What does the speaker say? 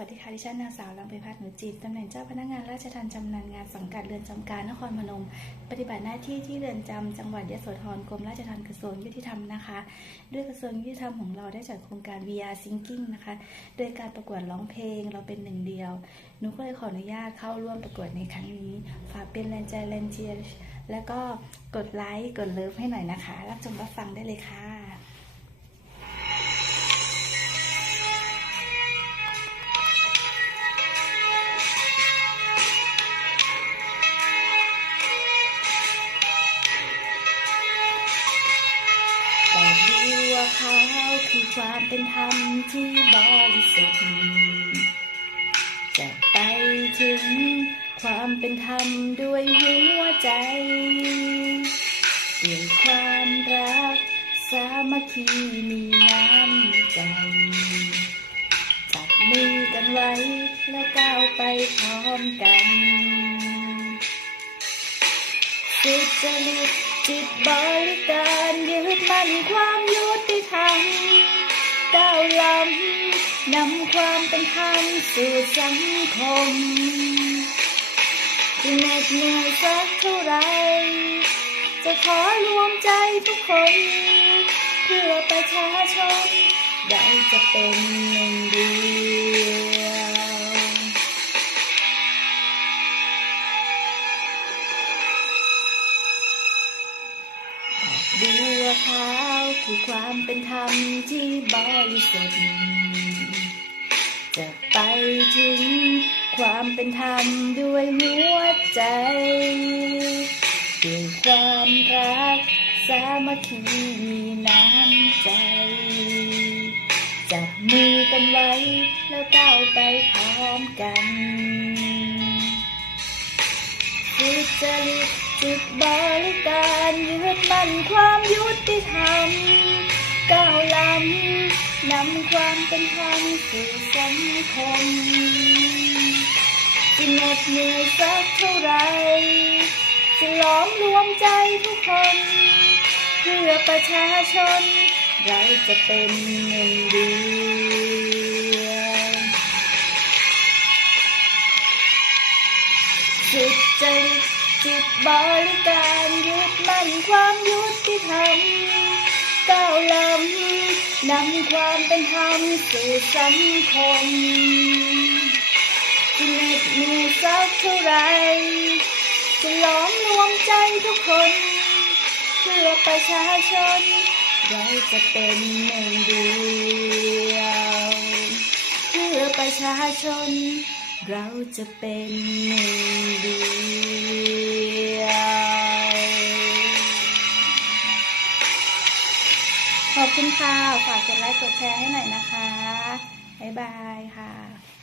วัสดีค่ะ ดิฉันนางสาวลำไพพัฒน์หนูจิตตำแหน่งเจ้าพนักงานราชทัณฑ์ชำนาญงานสังกัดเรือนจำกลารนครพนม ปฏิบัติหน้าที่ที่เรือนจำจังหวัดยโสธรกรมราชทัณฑ์กระทรวงยุติธรรมนะคะ ด้วยกระทรวงยุติธรรมของเราได้จัดโครงการ VR Thinking นะคะ โดยการประกวดร้องเพลงเราเป็นหนึ่งเดียว หนูก็เลยขออนุญาตเข้าร่วมประกวดในครั้งนี้ ฝากเป็นแรงใจแรงเชียร์แล้วก็กดไลค์กดเลิฟให้หน่อยนะคะ รับชมรับฟังได้เลยค่ะ วขาวคือความเป็นธรรมที่บริสุทธิ์จะไปถึงความเป็นธรรมด้วยหัวใจด้วยความรักสามัคคีมีน้ำใจจับมือกันไว้และก้าวไปพร้อมกันสุจริต จิตบริการยึดมั่นความยุติธรรมก้าวล้ำนำความเป็นธรรมสู่สังคมจะเหน็ดเหนื่อยสักเท่าไร จะขอรวมใจทุกคน เพื่อประชาชนเราจะเป็นหนึ่งเดียว บัวขาวคือความเป็นธรรมที่บริสุทธิ์จะไปถึงความเป็นธรรมด้วยหัวใจด้วยความรักสามัคคีมีน้ำใจ จับมือกันไว้ แล้วก้าวไปพร้อมกันสุจริตจิตบริการยึดมั่นความยุ ติธรรมก้าวล้ำนำความเป็นธรรมสู่สังคมจะเหน็ดเหนื่อยสักเท่าไรจะล้อมรวมใจทุกคน เพื่อประชาชน เราจะเป็นหนึ่งเดียวสุดจริตจิตบริการยึดมั่นความยุติธรรม นำความเป็นธรรมสู่สังคมจะเหน็ดเหนื่อยสักเท่าไรจะล้อมรวมใจทุกคน เพื่อประชาชน เราจะเป็นหนึ่งเดียว เพื่อประชาชน เราจะเป็นหนึ่งเดียว ขอบคุณค่ะ ฝากกดไลค์กดแชร์ให้หน่อยนะคะ บ๊ายบายค่ะ